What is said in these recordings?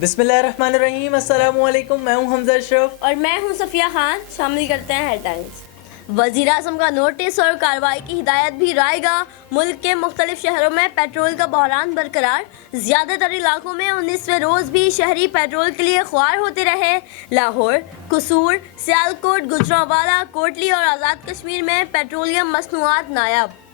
بسم اللہ الرحمن الرحیم، السلام علیکم، میں ہوں حمزہ اشرف اور میں ہوں صفیہ خان۔ شامل کرتے ہیں ہیڈ لائنز۔ وزیر اعظم کا نوٹس اور کارروائی کی ہدایت بھی رائے گا۔ ملک کے مختلف شہروں میں پیٹرول کا بحران برقرار۔ زیادہ تر علاقوں میں 19ویں روز بھی شہری پیٹرول کے لیے خوار ہوتے رہے۔ لاہور، قصور، سیالکوٹ، گجرانوالہ، کوٹلی اور آزاد کشمیر میں پیٹرولیم مصنوعات نایاب۔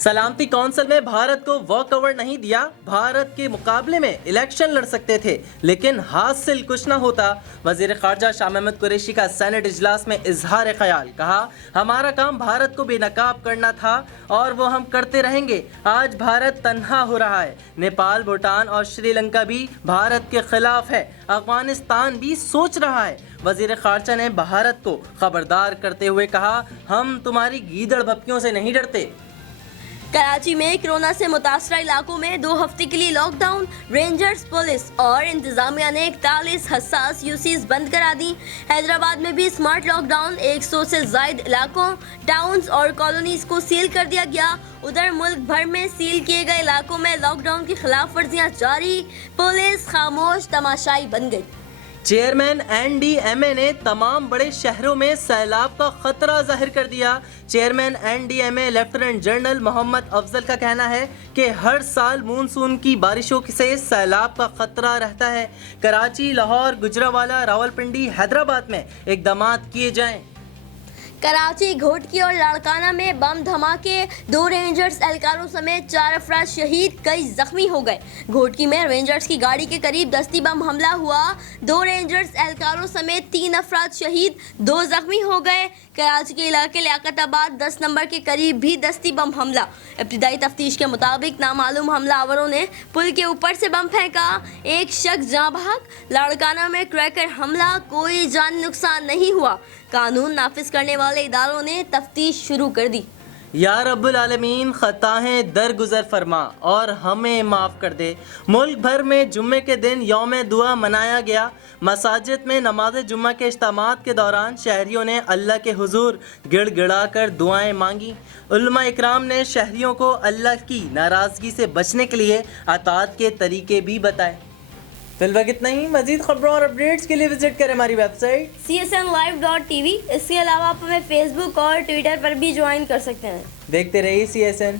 سلامتی کونسل میں بھارت کو واک اوور نہیں دیا۔ بھارت کے مقابلے میں الیکشن لڑ سکتے تھے لیکن حاصل کچھ نہ ہوتا۔ وزیر خارجہ شاہ محمود قریشی کا سینٹ اجلاس میں اظہار خیال، کہا ہمارا کام بھارت کو بے نقاب کرنا تھا اور وہ ہم کرتے رہیں گے۔ آج بھارت تنہا ہو رہا ہے۔ نیپال، بھوٹان اور سری لنکا بھی بھارت کے خلاف ہے۔ افغانستان بھی سوچ رہا ہے۔ وزیر خارجہ نے بھارت کو خبردار کرتے ہوئے کہا ہم تمہاری گیدڑ بھپکیوں سے نہیں ڈرتے۔ کراچی میں کورونا سے متاثرہ علاقوں میں 2 ہفتے کے لیے لاک ڈاؤن۔ رینجرز، پولیس اور انتظامیہ نے 41 حساس یوسیز بند کرا دی۔ حیدرآباد میں بھی اسمارٹ لاک ڈاؤن، 100 سے زائد علاقوں، ٹاؤنز اور کالونیز کو سیل کر دیا گیا۔ ادھر ملک بھر میں سیل کیے گئے علاقوں میں لاک ڈاؤن کی خلاف ورزیاں جاری۔ پولیس خاموش تماشائی بن گئی۔ چیئرمین NDMA نے تمام بڑے شہروں میں سیلاب کا خطرہ ظاہر کر دیا۔ چیئرمین NDMA لیفٹیننٹ جنرل محمد افضل کا کہنا ہے کہ ہر سال مونسون کی بارشوں سے سیلاب کا خطرہ رہتا ہے۔ کراچی، لاہور، گجرانوالہ، راولپنڈی، حیدرآباد میں اقدامات کیے جائیں۔ کراچی، گھوٹکی اور لاڑکانہ میں بم دھماکے، 2 رینجرز اہلکاروں سمیت 4 افراد شہید، کئی زخمی ہو گئے۔ گھوٹکی میں رینجرز کی گاڑی کے قریب دستی بم حملہ ہوا، 2 رینجرز اہلکاروں سمیت 3 افراد شہید، 2 زخمی ہو گئے۔ کراچی کے علاقے لیاقت آباد 10 نمبر کے قریب بھی دستی بم حملہ۔ ابتدائی تفتیش کے مطابق نامعلوم حملہ آوروں نے پل کے اوپر سے بم پھینکا، ایک شخص جاں بحق۔ لاڑکانہ میں کریکر حملہ، کوئی جانی نقصان نہیں ہوا۔ قانون نافذ کرنے والے اداروں نے تفتیش شروع کر دی۔ یا رب العالمین خطائیں درگزر فرما اور ہمیں معاف کر دے۔ ملک بھر میں جمعے کے دن یوم دعا منایا گیا۔ مساجد میں نماز جمعہ کے اجتماعات کے دوران شہریوں نے اللہ کے حضور گڑ گڑا کر دعائیں مانگی۔ علماء اکرام نے شہریوں کو اللہ کی ناراضگی سے بچنے کے لیے اطاعت کے طریقے بھی بتائے۔ فی الوقت اتنا ہی۔ مزید خبروں اور اپڈیٹس کے لیے وزٹ کریں ہماری ویب سائٹ csnlive.tv۔ اس کے علاوہ آپ ہمیں فیس بک اور ٹویٹر پر بھی جوائن کر سکتے ہیں۔ دیکھتے رہیے CSN۔